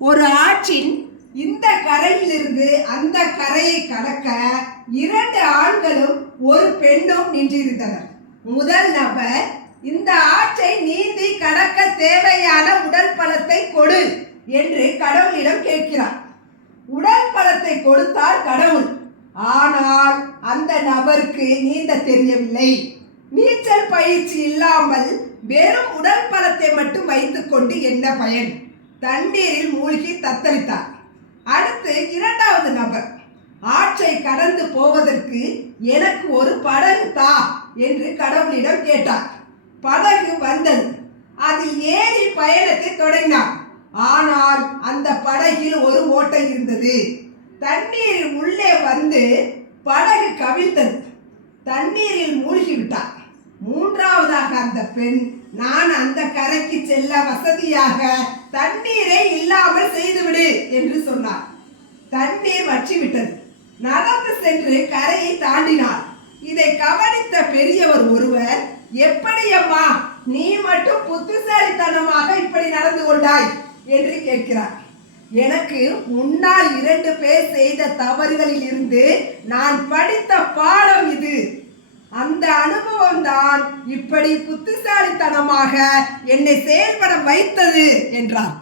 ஒரு ஆற்றின் இந்த கரையிலிருந்து அந்த கரையை கடக்க 2 ஆண்களும் ஒரு பெண்ணும் நின்றிருந்தனர். முதல் நபர், இந்த ஆற்றை நீந்தி கடக்க தேவையான உடல் பலத்தை கொடு என்று கடவுளிடம் கேட்கிறார். உடல் பலத்தை கொடுத்தார் கடவுள். ஆனால் அந்த நபருக்கு நீந்த தெரியவில்லை. நீச்சல் பயிற்சி இல்லாமல் வெறும் உடல் பலத்தை மட்டும் வைத்துக்கொண்டு என்ன பயன்? தண்ணீரில் மூழ்கி தத்தளித்தார். அடுத்து 2வது நபர், ஆற்றை கடந்து போவதற்கு எனக்கு ஒரு படகு தா என்று கடவுளிடம் கேட்டார். படகு வந்தது. அதில் ஏறி பயணத்தை தொடங்கினார். ஆனால் அந்த படகில் ஒரு ஓட்டை இருந்தது. தண்ணீரில் உள்ளே வந்து படகு கவிழ்ந்தது. தண்ணீரில் மூழ்கிவிட்டார். 3வதாக அந்த பெண், நான் அந்த கரைக்கு செல்ல வசதியாக தண்ணீரை இல்லாமல் செய்துவிடு என்று சொன்னார். தண்ணீர் வற்றிவிட்டது. நடந்து சென்று கரையை தாண்டினார். இதை கவனித்த பெரியவர் ஒருவர், எப்படி அம்மா நீ மட்டும் புத்திசாலித்தனமாக இப்படி நடந்து கொண்டாய் என்று கேட்கிறார். எனக்கு முன்னால் 2 பேர் செய்த தவறுகளில் இருந்து நான் படித்த பாடம் இது. அந்த அனுபவம் தான் இப்படி புத்திசாலித்தனமாக என்னை செயல்பட வைத்தது என்றார்.